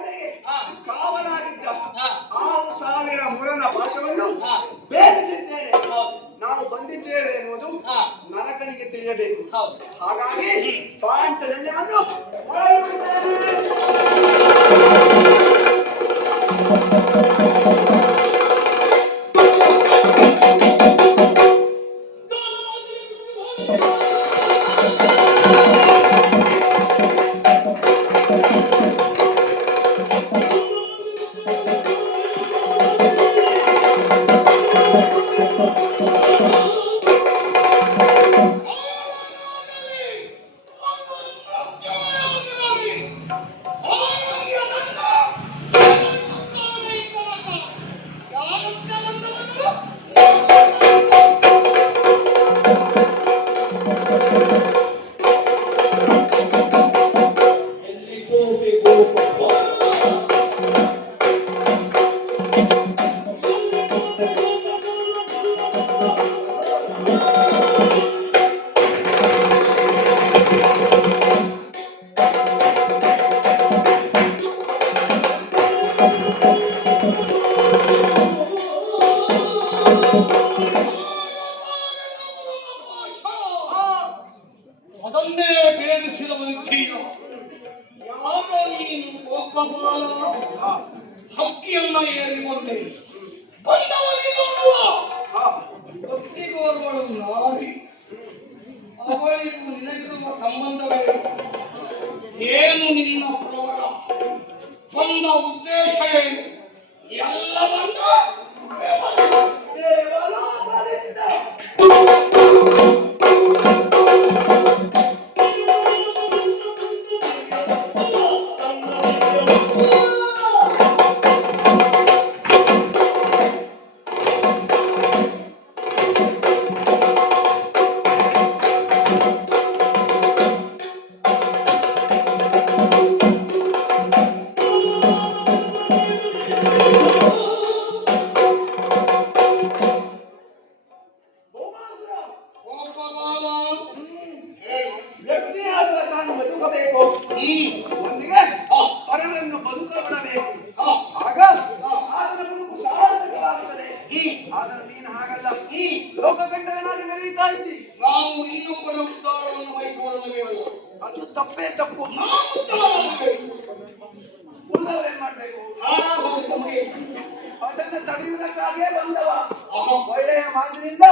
ಕೋಟೆಗೆ. ಕಾವಲಾಗಿದ್ದ. ಆರು ಸಾವಿರ ಮುರನ ಪಾಶವನ್ನು ಹಾ. ಭೇದಿಸಿದ್ದೇನೆ ನಾವು ಬಂದಿದ್ದೇವೆ ಎನ್ನುವುದು. ನರಕನಿಗೆ ತಿಳಿಯಬೇಕು ಹಾಗಾಗಿ ಪಾಂಚಜನ್ಯವನ್ನು Thank ಎಲ್ಲಿ ಅದನ್ನೇ ಭೇದಿಸಿದವಂತೀಯ ಯಾರೋ ನೀನು ಕೋಪಮಾನ ಆ, ಹಕ್ಕಿಯನ್ನ ಏರಿಕೊಂಡೆ. ಬಂದವನಿಲ್ಲ ಭಕ್ತಿಗೋರ್ಗಳು ನಾರಿ. ಅವಳಿಗೂ ನಿನಗಿರುವ ಸಂಬಂಧವೇ ಏನು ನಿನ್ನ ಪ್ರವರ? ಬಂದ ಉದ್ದೇಶ ಏನು? ಎಲ್ಲವನ್ನ ಬದುಕ ಆಗ ಆತನ ಬದುಕು ಸಾರ್ಥಕವಾಗುತ್ತದೆ ಈ ಆದರೆ ನೀನು ಹಾಗಲ್ಲ. ಈ ಲೋಕಕಂಟಕನಾಗಿ ಮೆರೀತಾ ಇದ್ದಿ. ನಾವು ಇನ್ನೊಬ್ಬರ ಉದ್ಧಾರವನ್ನು ಬಯಸುವವರನ್ನು ಬೇಡಲ್ಲ ಅದು ತಪ್ಪೇ ತಪ್ಪು. ನಾವು ಏನ್ ಮಾಡ್ಬೇಕು? ಅದನ್ನ ತಡೆಯುವುದಕ್ಕಾಗೇ ಬಂದವ. ಒಳ್ಳೆಯ ಮಾತಿನಿಂದ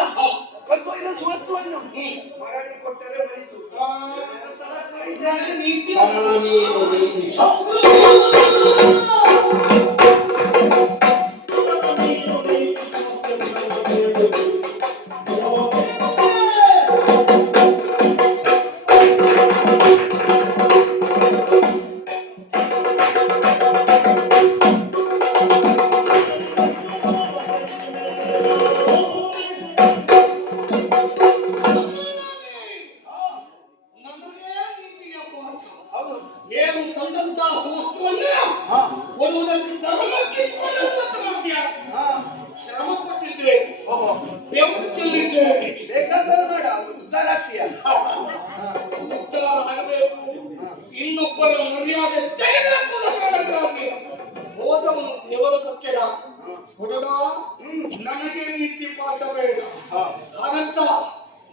ಹಾ. ಕೊಂದೊಯ್ದ ಸುವಸ್ತುವನ್ನು ಹ್ಮ್. ಮರಳಿ ಕೊಟ್ಟರೆ ಬಳಿತು ಆ, ತರ ಕೈದಾರೆ ನೀತಿ ನಮಗೆ ಏನು ತಂದಂತಹ ವಸ್ತುವನ್ನ ಹಾ. ಕೊಡುವುದಕ್ಕೆ ಧರ್ಮ ಕಿತ್ಕೊಂಡಂತ ಮಾಡ್ತೀಯ ಹಾ. ಶ್ರಮ ಪಟ್ಟಿದ್ದೆ ಓಹೋ. ಬೆವರು ಚೆಲ್ಲಿದ್ದೇವೆ ಬೇಕಾದ್ರೆ ಮಾಡ ಉದ್ಧಾರ ಆಗ್ತೀಯ? ಉದ್ಧಾರ ಆಗಬೇಕು. ಇನ್ನೊಬ್ಬರ ಮರ್ಯಾದೆ ಕಾರಣಕ್ಕಾಗಿ ಹೋದವನು ದೇವಲೋಕಕ್ಕೆರ ಹುಡುಗ. ನನಗೆ ನೀತಿ ಪಾಠ ಬೇಡ. ಹಾಗಂತ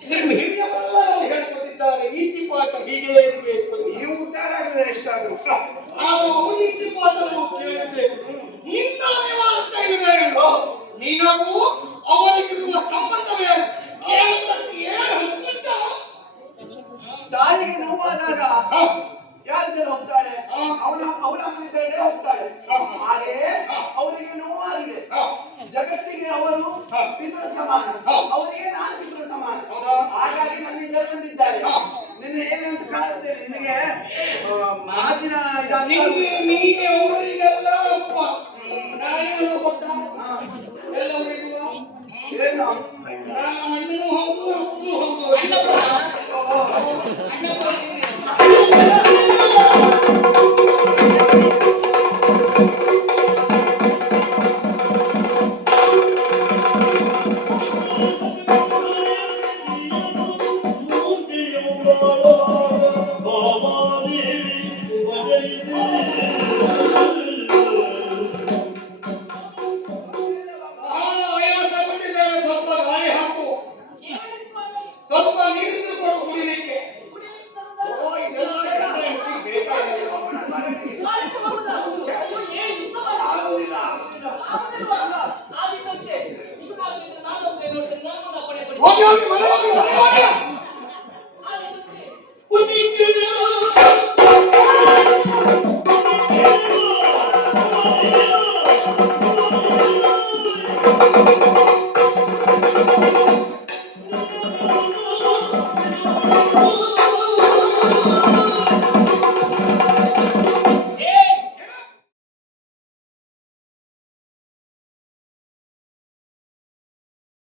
ನಿಮ್ಮ ಹಿರಿಯರೆಲ್ಲ ಹೇಳ್ಕೊಟ್ಟಿದ್ದಾರೆ ನೀತಿ ಪಾಠ ಹೀಗೆ ಇರಬೇಕು ಅಂತ. ನೀವು ಉದ್ಧಾರ ಆಗಿದ್ರೆ ಎಷ್ಟಾದ್ರು ಆಗ ಅವ್ರ ನೀತಿ ಪಾಠ ನಾವು ಕೇಳಿದ್ದೆ. ನಿನ್ನ ಅನಿವಾರ್ಯತೆ ಇದೆ ನಿನಗೂ ಅವರಿಗಿರುವ ಸಂಬಂಧವೇ ಕೇಳುವುದಕ್ಕೆ? ತಾಯಿಗೆ ನೋವಾದಾಗ ಯಾರ ಜೊತೆ ಹೋಗ್ತಾಳೆ. ಅವನ ಅವಲಂಬಿತಲ್ಲೇ ಹೋಗ್ತಾಳೆ. ಹಾಗೆ ಅವರಿಗೆ ನೋವಾಗಿದೆ. ಜಗತ್ತಿಗೆ ಅವರು. ಪಿತೃ ಸಮಾನ. ಅವರಿಗೆ ಮಾತಿನ ಇದಾದ ನೀನು ನೀ ಅವರಿಗೆಲ್ಲ ಅಪ್ಪ ನಾನೇನು ಗೊತ್ತಾ ಹಾ. ಎಲ್ಲವರಿಗೂ ಏನು ನಾನು ಅಣ್ಣನೂ ಹೌದು ಅಪ್ಪನೂ ಹೌದು ಬಾಬಾ ದೇವಿ ಹೋಗಿ ಹೋಗಿ ಮನೆ ಹೋಗಿ ಮನೆ ಹೋಗಿ